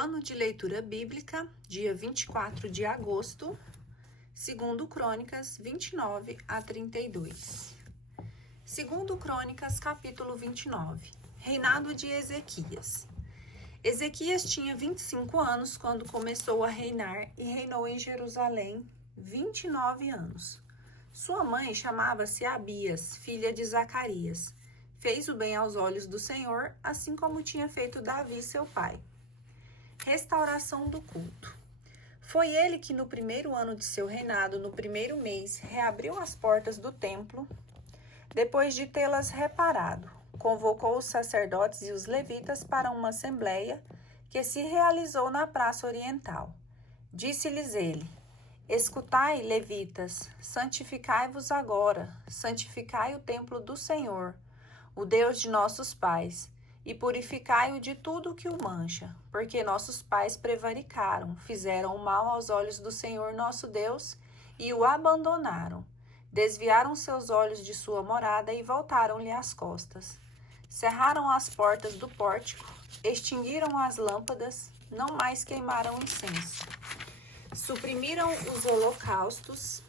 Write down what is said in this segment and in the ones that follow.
Plano de leitura bíblica, dia 24 de agosto, segundo Crônicas 29 a 32. Segundo Crônicas, capítulo 29. Reinado de Ezequias. Ezequias tinha 25 anos quando começou a reinar e reinou em Jerusalém 29 anos. Sua mãe chamava-se Abias, filha de Zacarias. Fez o bem aos olhos do Senhor, assim como tinha feito Davi, seu pai. Restauração do culto. Foi ele que no primeiro ano de seu reinado, no primeiro mês, reabriu as portas do templo, depois de tê-las reparado. Convocou os sacerdotes e os levitas para uma assembleia que se realizou na Praça Oriental. Disse-lhes ele: Escutai, levitas, santificai-vos agora, santificai o templo do Senhor, o Deus de nossos pais, e purificai-o de tudo que o mancha, porque nossos pais prevaricaram, fizeram o mal aos olhos do Senhor nosso Deus e o abandonaram. Desviaram seus olhos de sua morada e voltaram-lhe as costas. Cerraram as portas do pórtico, extinguiram as lâmpadas, não mais queimaram incenso. Suprimiram os holocaustos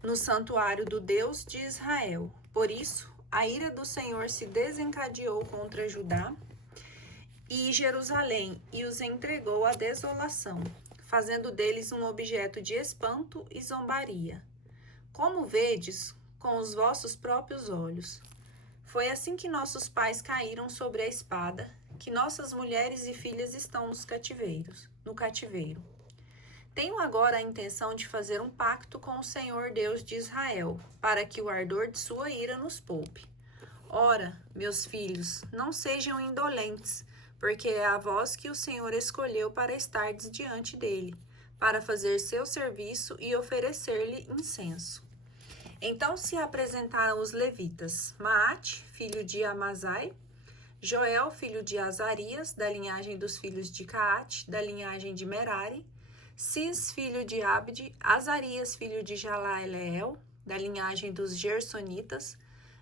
no santuário do Deus de Israel. Por isso, a ira do Senhor se desencadeou contra Judá e Jerusalém e os entregou à desolação, fazendo deles um objeto de espanto e zombaria. Como vedes com os vossos próprios olhos. Foi assim que nossos pais caíram sobre a espada, que nossas mulheres e filhas estão no cativeiro. Tenho agora a intenção de fazer um pacto com o Senhor Deus de Israel, para que o ardor de sua ira nos poupe. Ora, meus filhos, não sejam indolentes, porque é a vós que o Senhor escolheu para estardes diante dele, para fazer seu serviço e oferecer-lhe incenso. Então se apresentaram os levitas, Maate, filho de Amazai, Joel, filho de Azarias, da linhagem dos filhos de Caate, da linhagem de Merari, Cis, filho de Abde, Azarias, filho de Jalaaleel, da linhagem dos Gersonitas,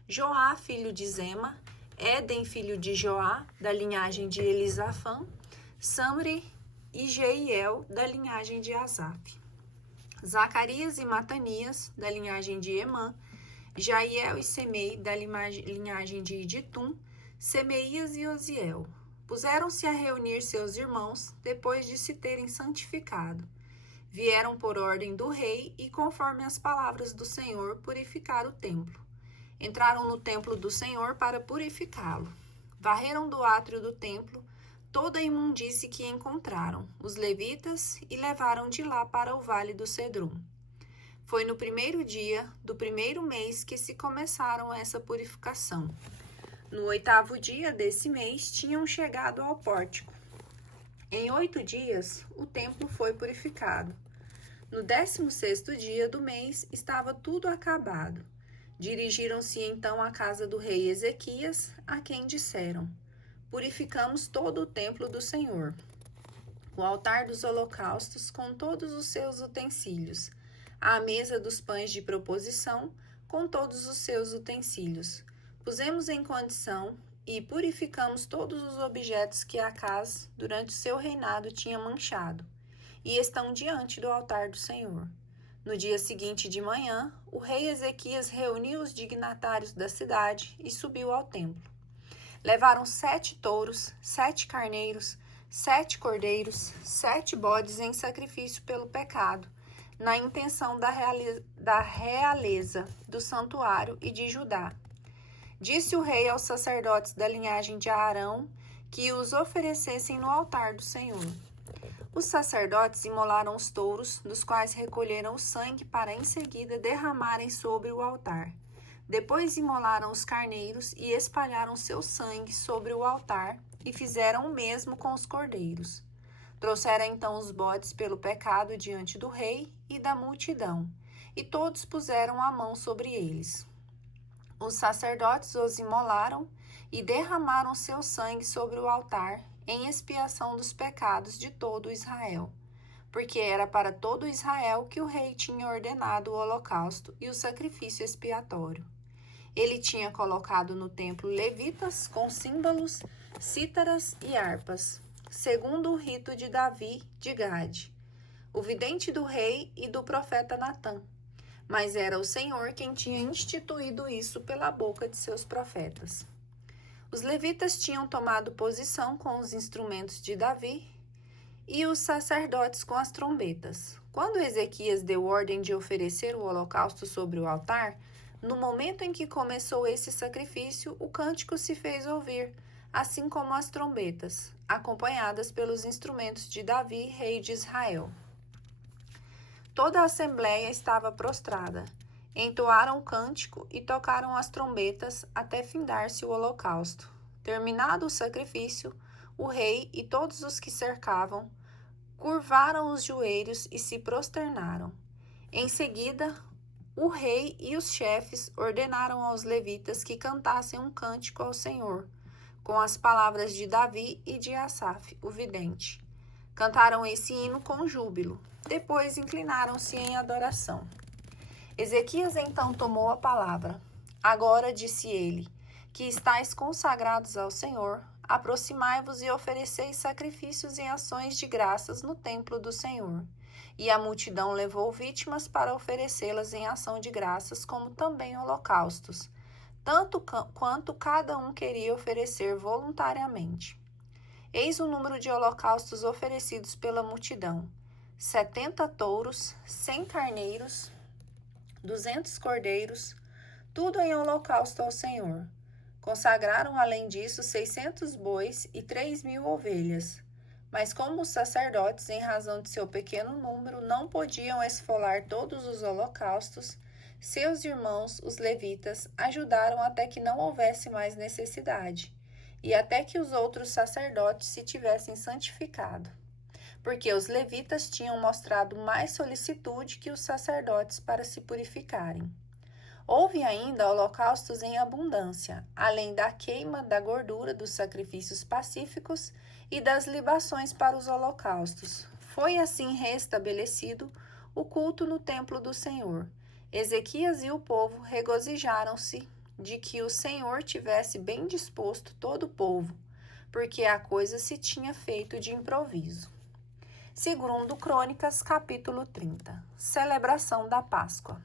Joá, filho de Zema, Éden, filho de Joá, da linhagem de Elisafã, Samri e Jeiel, da linhagem de Asaf. Zacarias e Matanias, da linhagem de Emã, Jaiel e Semei, da linhagem de Iditum, Semeias e Osiel. Puseram-se a reunir seus irmãos, depois de se terem santificado. Vieram por ordem do rei e, conforme as palavras do Senhor, purificar o templo. Entraram no templo do Senhor para purificá-lo. Varreram do átrio do templo toda a imundície que encontraram, os levitas, e levaram de lá para o vale do Cedrum. Foi no primeiro dia do primeiro mês que se começaram essa purificação. No 8º dia desse mês, tinham chegado ao pórtico. Em 8 dias, o templo foi purificado. No 16º dia do mês, estava tudo acabado. Dirigiram-se então à casa do rei Ezequias, a quem disseram: Purificamos todo o templo do Senhor, o altar dos holocaustos com todos os seus utensílios, a mesa dos pães de proposição com todos os seus utensílios. Pusemos em condição e purificamos todos os objetos que Acaz, durante o seu reinado, tinha manchado, e estão diante do altar do Senhor. No dia seguinte de manhã, o rei Ezequias reuniu os dignatários da cidade e subiu ao templo. Levaram 7 touros, 7 carneiros, 7 cordeiros, 7 bodes em sacrifício pelo pecado, na intenção da realeza do santuário e de Judá. Disse o rei aos sacerdotes da linhagem de Arão que os oferecessem no altar do Senhor. Os sacerdotes imolaram os touros, dos quais recolheram o sangue para em seguida derramarem sobre o altar. Depois imolaram os carneiros e espalharam seu sangue sobre o altar e fizeram o mesmo com os cordeiros. Trouxeram então os bodes pelo pecado diante do rei e da multidão, e todos puseram a mão sobre eles. Os sacerdotes os imolaram e derramaram seu sangue sobre o altar em expiação dos pecados de todo Israel, porque era para todo Israel que o rei tinha ordenado o holocausto e o sacrifício expiatório. Ele tinha colocado no templo levitas com símbolos, cítaras e harpas. segundo o rito de Davi de Gade, o vidente do rei e do profeta Natã. Mas era o Senhor quem tinha instituído isso pela boca de seus profetas. Os levitas tinham tomado posição com os instrumentos de Davi e os sacerdotes com as trombetas. Quando Ezequias deu ordem de oferecer o holocausto sobre o altar, no momento em que começou esse sacrifício, o cântico se fez ouvir, assim como as trombetas, acompanhadas pelos instrumentos de Davi, rei de Israel. Toda a assembleia estava prostrada. Entoaram o cântico e tocaram as trombetas até findar-se o holocausto. Terminado o sacrifício, o rei e todos os que cercavam curvaram os joelhos e se prosternaram. Em seguida, o rei e os chefes ordenaram aos levitas que cantassem um cântico ao Senhor, com as palavras de Davi e de Asaf, o vidente. Cantaram esse hino com júbilo. Depois inclinaram-se em adoração. Ezequias então tomou a palavra. Agora, disse ele, que estáis consagrados ao Senhor, aproximai-vos e ofereceis sacrifícios e ações de graças no templo do Senhor. E a multidão levou vítimas para oferecê-las em ação de graças, como também holocaustos, tanto quanto cada um queria oferecer voluntariamente. Eis o número de holocaustos oferecidos pela multidão: 70 touros, 100 carneiros, 200 cordeiros, tudo em holocausto ao Senhor. Consagraram, além disso, 600 bois e 3.000 ovelhas. Mas como os sacerdotes, em razão de seu pequeno número, não podiam esfolar todos os holocaustos, seus irmãos, os levitas, ajudaram até que não houvesse mais necessidade, e até que os outros sacerdotes se tivessem santificado, porque os levitas tinham mostrado mais solicitude que os sacerdotes para se purificarem. Houve ainda holocaustos em abundância, além da queima da gordura dos sacrifícios pacíficos e das libações para os holocaustos. Foi assim restabelecido o culto no templo do Senhor. Ezequias e o povo regozijaram-se de que o Senhor tivesse bem disposto todo o povo, porque a coisa se tinha feito de improviso. Segundo Crônicas, capítulo 30. Celebração da Páscoa.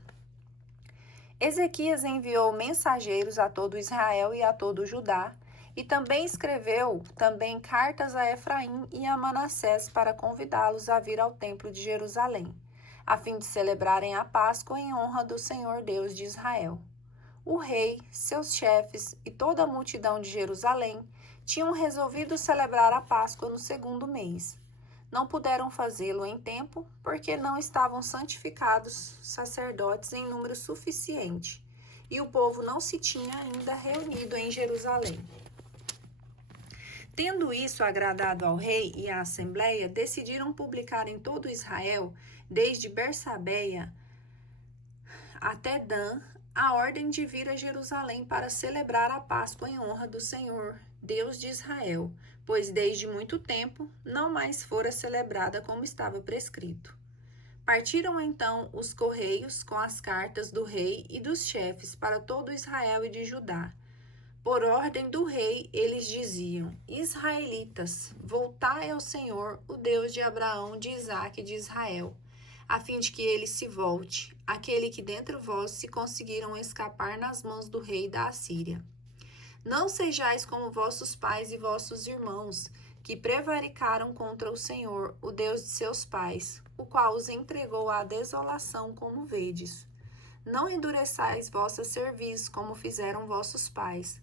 Ezequias enviou mensageiros a todo Israel e a todo Judá, e também escreveu cartas a Efraim e a Manassés para convidá-los a vir ao templo de Jerusalém, a fim de celebrarem a Páscoa em honra do Senhor Deus de Israel. O rei, seus chefes e toda a multidão de Jerusalém tinham resolvido celebrar a Páscoa no 2º mês. Não puderam fazê-lo em tempo, porque não estavam santificados sacerdotes em número suficiente, e o povo não se tinha ainda reunido em Jerusalém. Tendo isso agradado ao rei e à assembleia, decidiram publicar em todo Israel, desde Bersabeia até Dan, a ordem de vir a Jerusalém para celebrar a Páscoa em honra do Senhor, Deus de Israel, pois desde muito tempo não mais fora celebrada como estava prescrito. Partiram então os correios com as cartas do rei e dos chefes para todo Israel e de Judá. Por ordem do rei, eles diziam: Israelitas, voltai ao Senhor, o Deus de Abraão, de Isaque e de Israel, a fim de que ele se volte, aquele que dentre vós se conseguiram escapar nas mãos do rei da Assíria. Não sejais como vossos pais e vossos irmãos, que prevaricaram contra o Senhor, o Deus de seus pais, o qual os entregou à desolação, como vedes. Não endureçais vossa cerviz, como fizeram vossos pais.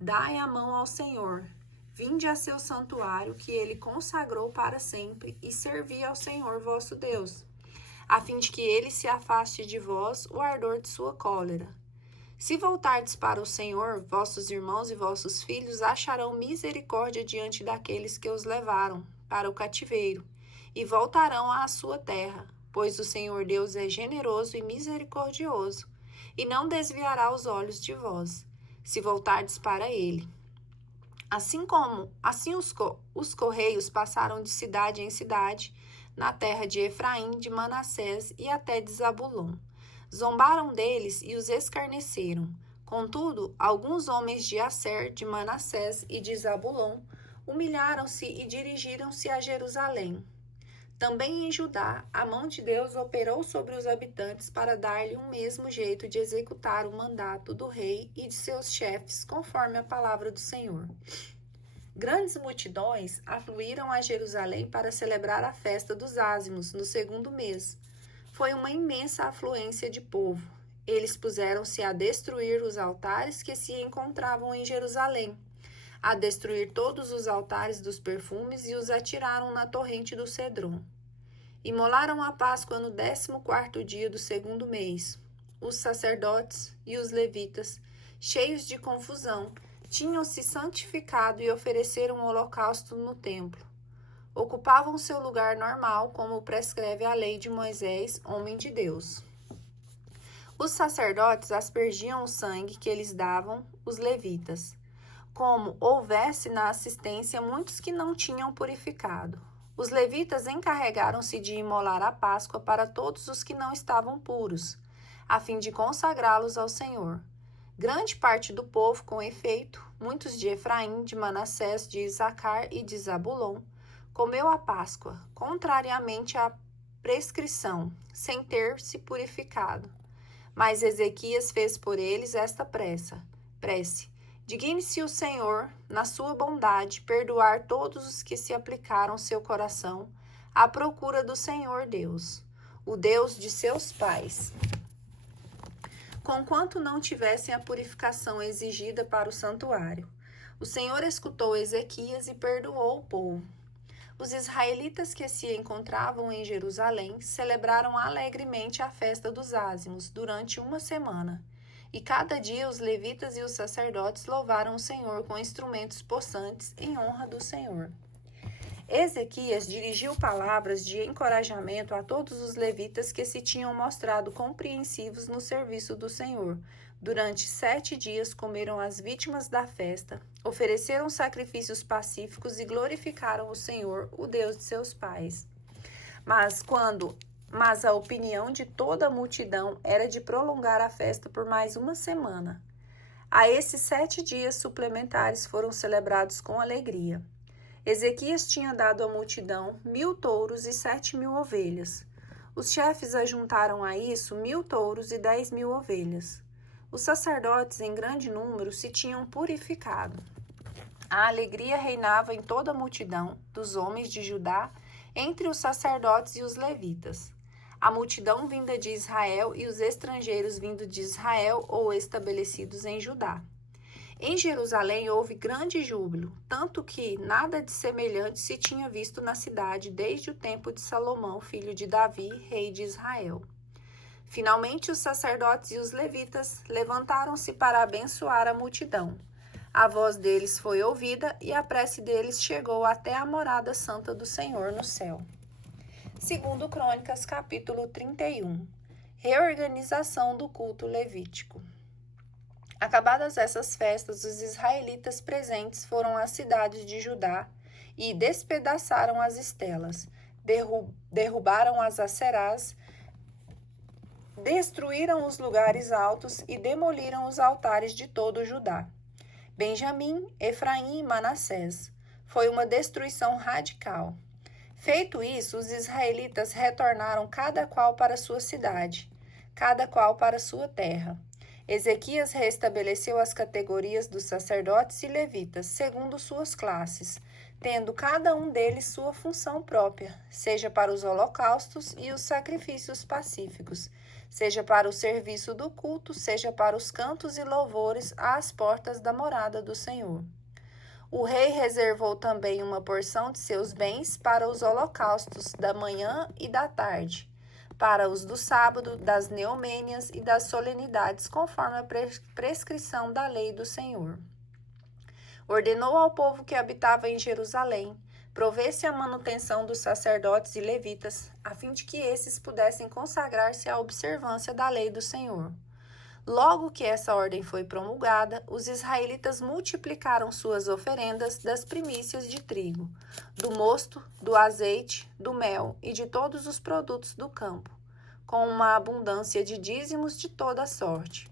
Dai a mão ao Senhor. Vinde a seu santuário, que ele consagrou para sempre, e servi ao Senhor vosso Deus, a fim de que ele se afaste de vós o ardor de sua cólera. Se voltardes para o Senhor, vossos irmãos e vossos filhos acharão misericórdia diante daqueles que os levaram para o cativeiro, e voltarão à sua terra, pois o Senhor Deus é generoso e misericordioso, e não desviará os olhos de vós, se voltardes para ele. Assim os correios passaram de cidade em cidade, na terra de Efraim, de Manassés e até de Zabulon. Zombaram deles e os escarneceram. Contudo, alguns homens de Asser, de Manassés e de Zabulon humilharam-se e dirigiram-se a Jerusalém. Também em Judá, a mão de Deus operou sobre os habitantes para dar-lhe um mesmo jeito de executar o mandato do rei e de seus chefes, conforme a palavra do Senhor. Grandes multidões afluíram a Jerusalém para celebrar a festa dos ázimos, no 2º mês. Foi uma imensa afluência de povo. Eles puseram-se a destruir os altares que se encontravam em Jerusalém, a destruir todos os altares dos perfumes e os atiraram na torrente do Cedron. Imolaram a Páscoa no 14º dia do 2º mês. Os sacerdotes e os levitas, cheios de confusão, tinham se santificado e ofereceram um holocausto no templo. Ocupavam seu lugar normal, como prescreve a lei de Moisés, homem de Deus. Os sacerdotes aspergiam o sangue que eles davam, os levitas, como houvesse na assistência muitos que não tinham purificado. Os levitas encarregaram-se de imolar a Páscoa para todos os que não estavam puros, a fim de consagrá-los ao Senhor. Grande parte do povo, com efeito, muitos de Efraim, de Manassés, de Isacar e de Zabulon, comeu a Páscoa, contrariamente à prescrição, sem ter se purificado. Mas Ezequias fez por eles esta prece. Digne-se o Senhor, na sua bondade, perdoar todos os que se aplicaram seu coração à procura do Senhor Deus, o Deus de seus pais, conquanto não tivessem a purificação exigida para o santuário. O Senhor escutou Ezequias e perdoou o povo. Os israelitas que se encontravam em Jerusalém celebraram alegremente a festa dos ázimos durante uma semana. E cada dia os levitas e os sacerdotes louvaram o Senhor com instrumentos possantes em honra do Senhor. Ezequias dirigiu palavras de encorajamento a todos os levitas que se tinham mostrado compreensivos no serviço do Senhor. Durante 7 dias comeram as vítimas da festa, ofereceram sacrifícios pacíficos e glorificaram o Senhor, o Deus de seus pais. Mas a opinião de toda a multidão era de prolongar a festa por mais uma semana. A esses 7 dias suplementares foram celebrados com alegria. Ezequias tinha dado à multidão 1.000 touros e 7.000 ovelhas. Os chefes ajuntaram a isso 1.000 touros e 10.000 ovelhas. Os sacerdotes, em grande número, se tinham purificado. A alegria reinava em toda a multidão dos homens de Judá, entre os sacerdotes e os levitas. A multidão vinda de Israel e os estrangeiros vindo de Israel ou estabelecidos em Judá. Em Jerusalém houve grande júbilo, tanto que nada de semelhante se tinha visto na cidade desde o tempo de Salomão, filho de Davi, rei de Israel. Finalmente os sacerdotes e os levitas levantaram-se para abençoar a multidão. A voz deles foi ouvida e a prece deles chegou até a morada santa do Senhor no céu. 2 Crônicas, capítulo 31. Reorganização do culto levítico. Acabadas essas festas, os israelitas presentes foram às cidades de Judá e despedaçaram as estelas, derrubaram as acerás, destruíram os lugares altos e demoliram os altares de todo Judá. Benjamim, Efraim e Manassés. Foi uma destruição radical. Feito isso, os israelitas retornaram cada qual para sua cidade, cada qual para sua terra. Ezequias restabeleceu as categorias dos sacerdotes e levitas, segundo suas classes, tendo cada um deles sua função própria, seja para os holocaustos e os sacrifícios pacíficos, seja para o serviço do culto, seja para os cantos e louvores às portas da morada do Senhor. O rei reservou também uma porção de seus bens para os holocaustos da manhã e da tarde, para os do sábado, das neomênias e das solenidades, conforme a prescrição da lei do Senhor. Ordenou ao povo que habitava em Jerusalém provesse a manutenção dos sacerdotes e levitas, a fim de que esses pudessem consagrar-se à observância da lei do Senhor. Logo que essa ordem foi promulgada, os israelitas multiplicaram suas oferendas das primícias de trigo, do mosto, do azeite, do mel e de todos os produtos do campo, com uma abundância de dízimos de toda sorte.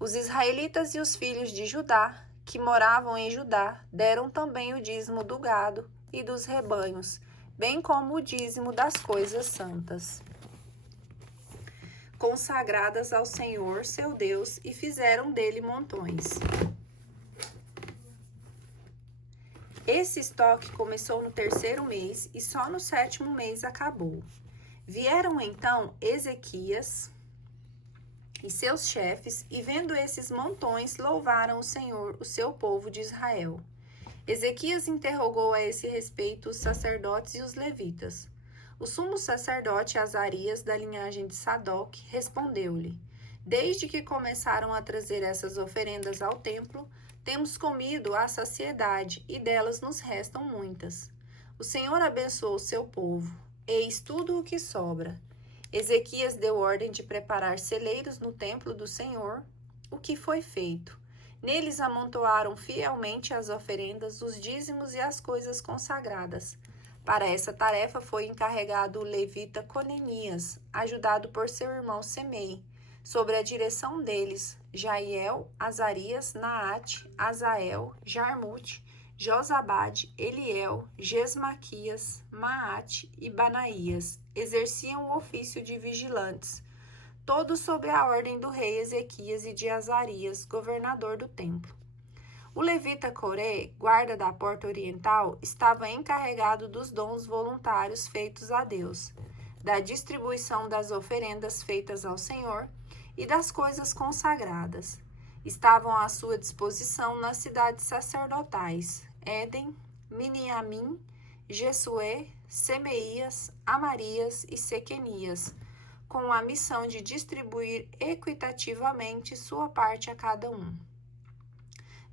Os israelitas e os filhos de Judá, que moravam em Judá, deram também o dízimo do gado e dos rebanhos, bem como o dízimo das coisas santas, consagradas ao Senhor seu Deus, e fizeram dele montões. Esse estoque começou no 3º mês e só no 7º mês acabou. Vieram então Ezequias e seus chefes, e vendo esses montões, louvaram o Senhor, o seu povo de Israel. Ezequias interrogou a esse respeito os sacerdotes e os levitas. O sumo sacerdote Azarias, da linhagem de Sadoc, respondeu-lhe: Desde que começaram a trazer essas oferendas ao templo, temos comido à saciedade, e delas nos restam muitas. O Senhor abençoou o seu povo. Eis tudo o que sobra. Ezequias deu ordem de preparar celeiros no templo do Senhor, o que foi feito. Neles amontoaram fielmente as oferendas, os dízimos e as coisas consagradas. Para essa tarefa foi encarregado o levita Conenias, ajudado por seu irmão Semei. Sobre a direção deles, Jaiel, Azarias, Naate, Azael, Jarmute, Josabade, Eliel, Gesmaquias, Maate e Banaías exerciam o ofício de vigilantes, todos sob a ordem do rei Ezequias e de Azarias, governador do templo. O levita Coré, guarda da porta oriental, estava encarregado dos dons voluntários feitos a Deus, da distribuição das oferendas feitas ao Senhor e das coisas consagradas. Estavam à sua disposição nas cidades sacerdotais Éden, Miniamim, Jesué, Semeias, Amarias e Sequenias, com a missão de distribuir equitativamente sua parte a cada um.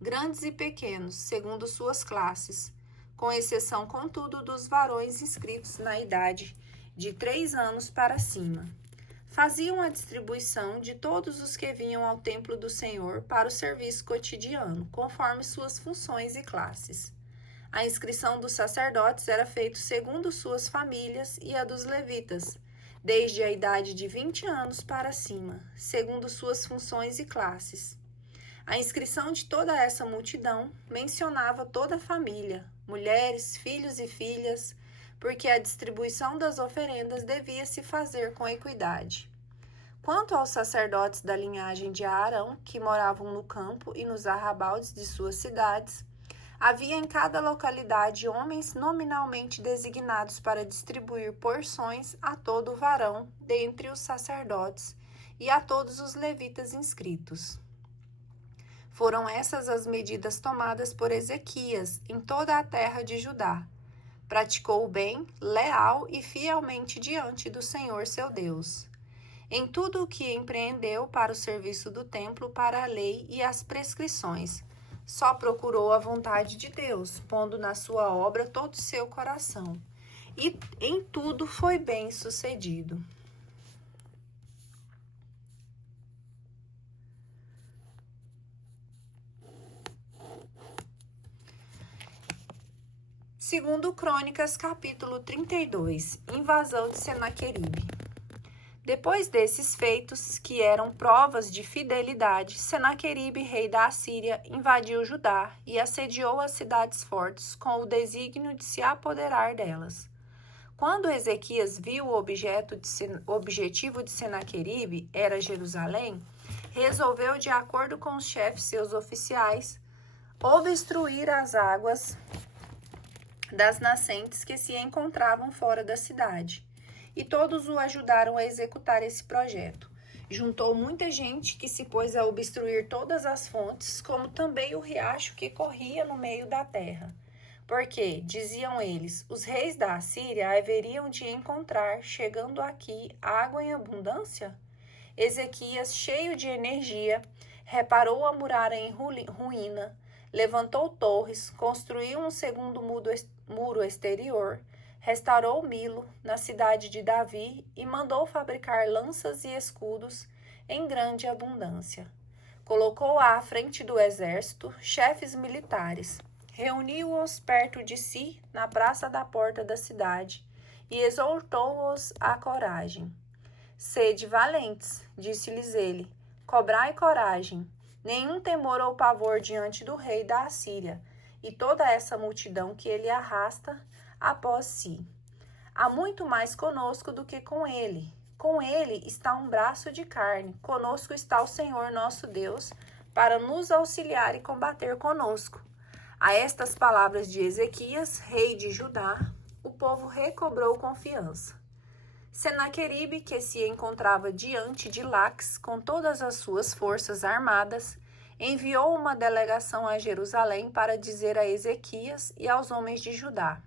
Grandes e pequenos, segundo suas classes, com exceção, contudo, dos varões inscritos na idade de 3 anos para cima. Faziam a distribuição de todos os que vinham ao templo do Senhor para o serviço cotidiano, conforme suas funções e classes. A inscrição dos sacerdotes era feita segundo suas famílias e a dos levitas, desde a idade de 20 anos para cima, segundo suas funções e classes. A inscrição de toda essa multidão mencionava toda a família, mulheres, filhos e filhas, porque a distribuição das oferendas devia se fazer com equidade. Quanto aos sacerdotes da linhagem de Arão, que moravam no campo e nos arrabaldes de suas cidades, havia em cada localidade homens nominalmente designados para distribuir porções a todo varão dentre os sacerdotes e a todos os levitas inscritos. Foram essas as medidas tomadas por Ezequias em toda a terra de Judá. Praticou o bem, leal e fielmente diante do Senhor seu Deus. Em tudo o que empreendeu para o serviço do templo, para a lei e as prescrições, só procurou a vontade de Deus, pondo na sua obra todo o seu coração. E em tudo foi bem sucedido. Segundo Crônicas, capítulo 32, invasão de Senaqueribe. Depois desses feitos, que eram provas de fidelidade, Senaqueribe, rei da Assíria, invadiu Judá e assediou as cidades fortes com o desígnio de se apoderar delas. Quando Ezequias viu o objetivo de Senaqueribe era Jerusalém, resolveu, de acordo com os chefes seus oficiais, obstruir as águas das nascentes que se encontravam fora da cidade, e todos o ajudaram a executar esse projeto. Juntou muita gente que se pôs a obstruir todas as fontes, como também o riacho que corria no meio da terra. Porque, diziam eles, os reis da Assíria haveriam de encontrar, chegando aqui, água em abundância? Ezequias, cheio de energia, reparou a muralha em ruína, levantou torres, construiu um segundo muro exterior, restaurou Milo, na cidade de Davi, e mandou fabricar lanças e escudos em grande abundância. Colocou à frente do exército chefes militares, reuniu-os perto de si na praça da porta da cidade e exortou-os à coragem. Sede valentes, disse-lhes ele, cobrai coragem, nenhum temor ou pavor diante do rei da Assíria e toda essa multidão que ele arrasta após si. Há muito mais conosco do que com ele. Com ele está um braço de carne, conosco está o Senhor nosso Deus, para nos auxiliar e combater conosco. A estas palavras de Ezequias, rei de Judá, o povo recobrou confiança. Senaqueribe, que se encontrava diante de Laques com todas as suas forças armadas, enviou uma delegação a Jerusalém para dizer a Ezequias e aos homens de Judá: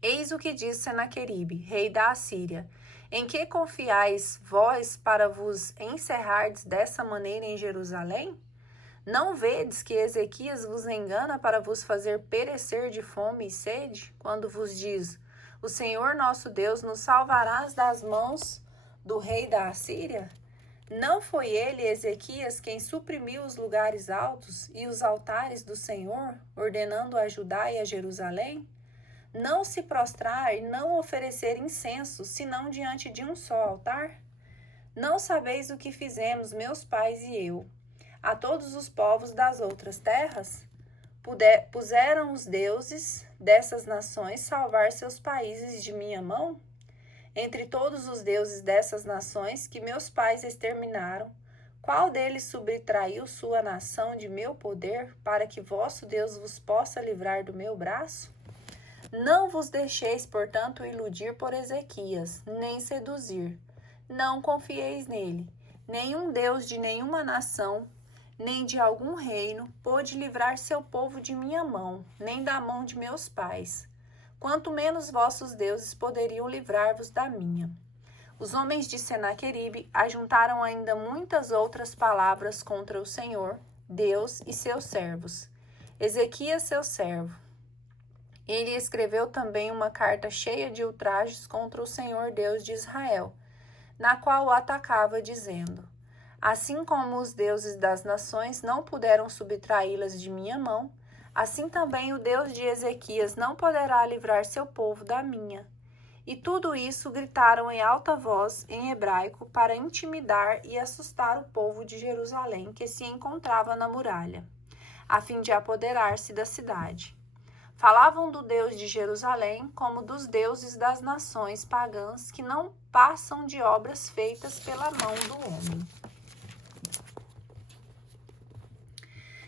Eis o que diz Senaqueribe, rei da Assíria: em que confiais vós para vos encerrardes dessa maneira em Jerusalém? Não vedes que Ezequias vos engana para vos fazer perecer de fome e sede, quando vos diz: o Senhor nosso Deus nos salvará das mãos do rei da Assíria? Não foi ele, Ezequias, quem suprimiu os lugares altos e os altares do Senhor, ordenando a Judá e a Jerusalém? Não se prostrar e não oferecer incenso, senão diante de um só altar? Não sabeis o que fizemos, meus pais e eu, a todos os povos das outras terras? Puseram os deuses dessas nações salvar seus países de minha mão? Entre todos os deuses dessas nações que meus pais exterminaram, qual deles subtraiu sua nação de meu poder, para que vosso Deus vos possa livrar do meu braço? Não vos deixeis, portanto, iludir por Ezequias, nem seduzir. Não confieis nele. Nenhum Deus de nenhuma nação, nem de algum reino, pôde livrar seu povo de minha mão, nem da mão de meus pais. Quanto menos vossos deuses poderiam livrar-vos da minha. Os homens de Senaqueribe ajuntaram ainda muitas outras palavras contra o Senhor, Deus e seus servos. Ezequias, seu servo. Ele escreveu também uma carta cheia de ultrajes contra o Senhor Deus de Israel, na qual o atacava, dizendo: assim como os deuses das nações não puderam subtraí-las de minha mão, assim também o Deus de Ezequias não poderá livrar seu povo da minha. E tudo isso gritaram em alta voz, em hebraico, para intimidar e assustar o povo de Jerusalém, que se encontrava na muralha, a fim de apoderar-se da cidade. Falavam do Deus de Jerusalém como dos deuses das nações pagãs que não passam de obras feitas pela mão do homem.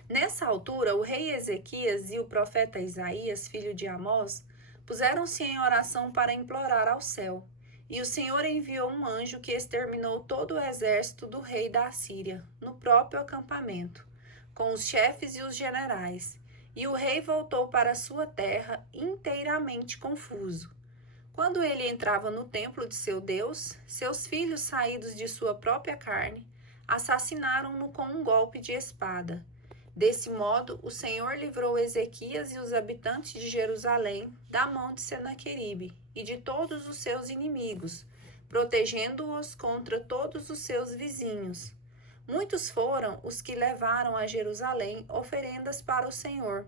Nessa altura, o rei Ezequias e o profeta Isaías, filho de Amós, puseram-se em oração para implorar ao céu, e o Senhor enviou um anjo que exterminou todo o exército do rei da Assíria, no próprio acampamento, com os chefes e os generais, e o rei voltou para sua terra inteiramente confuso. Quando ele entrava no templo de seu Deus, seus filhos, saídos de sua própria carne, assassinaram-no com um golpe de espada. Desse modo, o Senhor livrou Ezequias e os habitantes de Jerusalém da mão de Senaqueribe e de todos os seus inimigos, protegendo-os contra todos os seus vizinhos. Muitos foram os que levaram a Jerusalém oferendas para o Senhor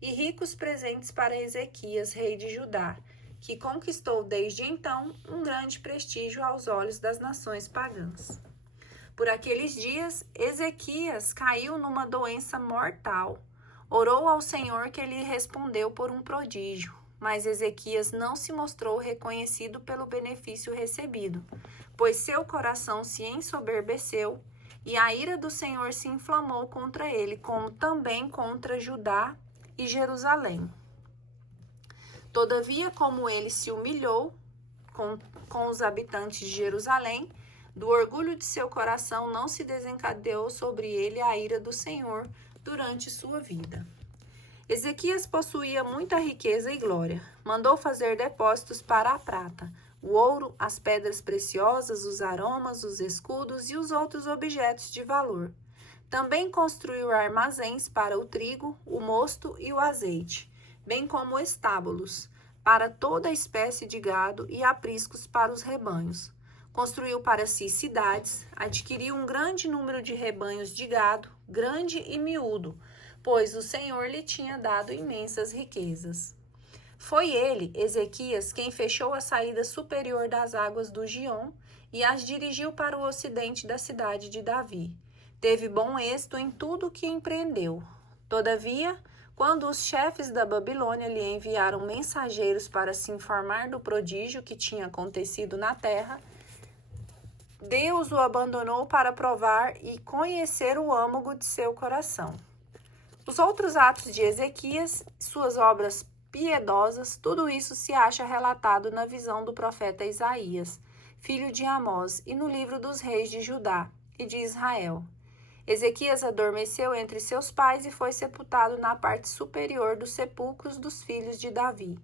e ricos presentes para Ezequias, rei de Judá, que conquistou desde então um grande prestígio aos olhos das nações pagãs. Por aqueles dias, Ezequias caiu numa doença mortal. Orou ao Senhor, que lhe respondeu por um prodígio, mas Ezequias não se mostrou reconhecido pelo benefício recebido, pois seu coração se ensoberbeceu e a ira do Senhor se inflamou contra ele, como também contra Judá e Jerusalém. Todavia, como ele se humilhou com os habitantes de Jerusalém, do orgulho de seu coração não se desencadeou sobre ele a ira do Senhor durante sua vida. Ezequias possuía muita riqueza e glória. Mandou fazer depósitos para a prata, o ouro, as pedras preciosas, os aromas, os escudos e os outros objetos de valor. Também construiu armazéns para o trigo, o mosto e o azeite, bem como estábulos para toda espécie de gado e apriscos para os rebanhos. Construiu para si cidades, adquiriu um grande número de rebanhos de gado, grande e miúdo, pois o Senhor lhe tinha dado imensas riquezas. Foi ele, Ezequias, quem fechou a saída superior das águas do Giom e as dirigiu para o ocidente da cidade de Davi. Teve bom êxito em tudo o que empreendeu. Todavia, quando os chefes da Babilônia lhe enviaram mensageiros para se informar do prodígio que tinha acontecido na terra, Deus o abandonou para provar e conhecer o âmago de seu coração. Os outros atos de Ezequias, suas obras piedosas, tudo isso se acha relatado na visão do profeta Isaías, filho de Amós, e no livro dos reis de Judá e de Israel. Ezequias adormeceu entre seus pais e foi sepultado na parte superior dos sepulcros dos filhos de Davi.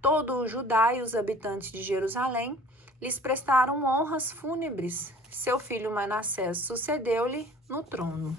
Todo o Judá e os habitantes de Jerusalém lhes prestaram honras fúnebres. Seu filho Manassés sucedeu-lhe no trono.